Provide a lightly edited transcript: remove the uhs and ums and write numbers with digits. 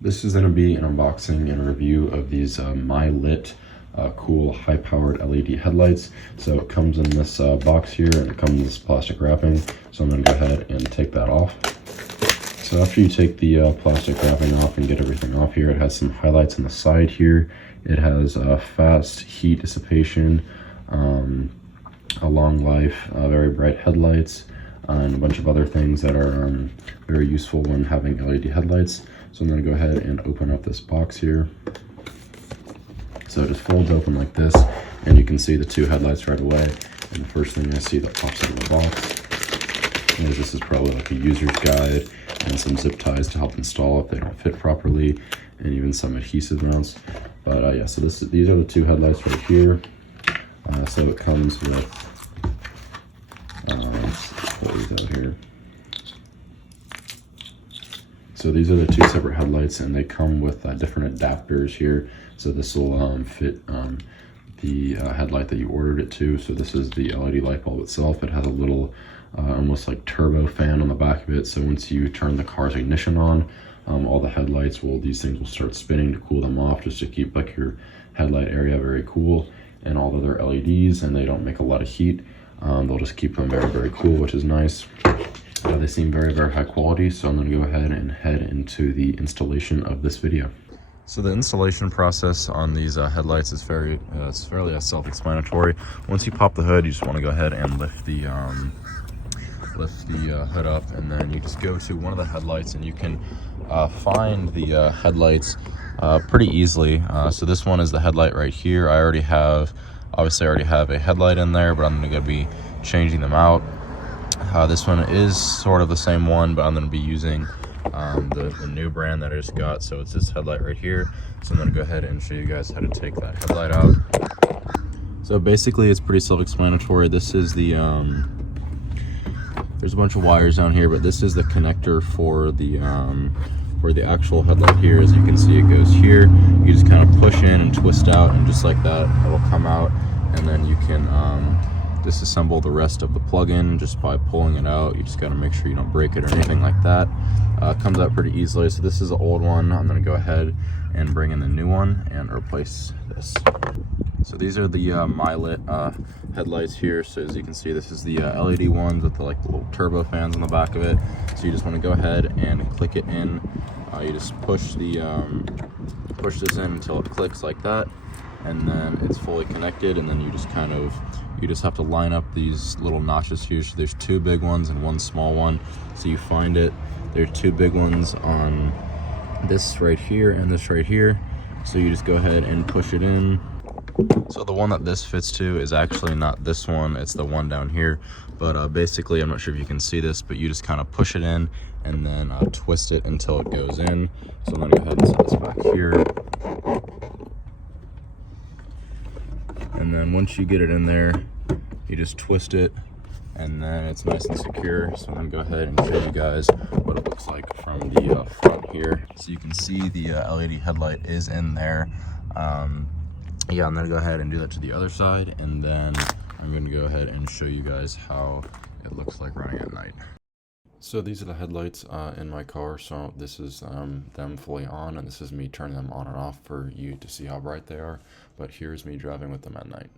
This is going to be an unboxing and review of these MYLITKOOL high-powered LED headlights. So it comes in this box here, and it comes in this plastic wrapping. So I'm going to go ahead and take that off. So after you take the plastic wrapping off and get everything off here, it has some highlights on the side here. It has fast heat dissipation, a long life, very bright headlights, and a bunch of other things that are very useful when having LED headlights. So I'm going to go ahead and open up this box here. So it just folds open like this, and you can see the two headlights right away. And the first thing I see that pops out of the box is this is probably like a user's guide and some zip ties to help install if they don't fit properly, and even some adhesive mounts. But yeah, so these are the two headlights right here. So it comes with, let's pull these out here. So these are the two separate headlights, and they come with different adapters here. So this will fit the headlight that you ordered it to. So this is the LED light bulb itself. It has a little almost like turbo fan on the back of it. So once you turn the car's ignition on, all the headlights these things will start spinning to cool them off, just to keep like your headlight area very cool. And all the other LEDs, and they don't make a lot of heat. They'll just keep them very, very cool, which is nice. They seem very, very high quality, so I'm going to go ahead and head into the installation of this video. So the installation process on these headlights is fairly self-explanatory. Once you pop the hood, you just want to go ahead and lift the hood up, and then you just go to one of the headlights, and you can find the headlights pretty easily. So this one is the headlight right here. Obviously I already have a headlight in there, but I'm going to be changing them out. This one is sort of the same one, but I'm going to be using the new brand that I just got. So it's this headlight right here. So I'm going to go ahead and show you guys how to take that headlight out. So basically it's pretty self-explanatory. This is the there's a bunch of wires down here, but this is the connector for the actual headlight here. As you can see, it goes here. You just kind of push in and twist out, and just like that it'll come out, and then you can disassemble the rest of the plug-in just by pulling it out. You just got to make sure you don't break it or anything like that. It comes out pretty easily. So this is the old one. I'm going to go ahead and bring in the new one and replace this. So these are the MYLIT headlights here. So as you can see, this is the LED ones with the little turbo fans on the back of it. So you just want to go ahead and click it in. You just push this in until it clicks like that, and then it's fully connected. And then you just have to line up these little notches here. So there's two big ones and one small one. So you find it. There's two big ones on this right here and this right here. So you just go ahead and push it in. So the one that this fits to is actually not this one, it's the one down here. But basically, I'm not sure if you can see this, but you just kind of push it in and then twist it until it goes in. So I'm gonna go ahead and set this back here. And then once you get it in there, you just twist it, and then it's nice and secure. So I'm gonna go ahead and show you guys what it looks like from the front here. So you can see the LED headlight is in there. Yeah, I'm gonna go ahead and do that to the other side, and then I'm gonna go ahead and show you guys how it looks like running at night. So these are the headlights in my car. So this is them fully on, and this is me turning them on and off for you to see how bright they are. But here's me driving with them at night.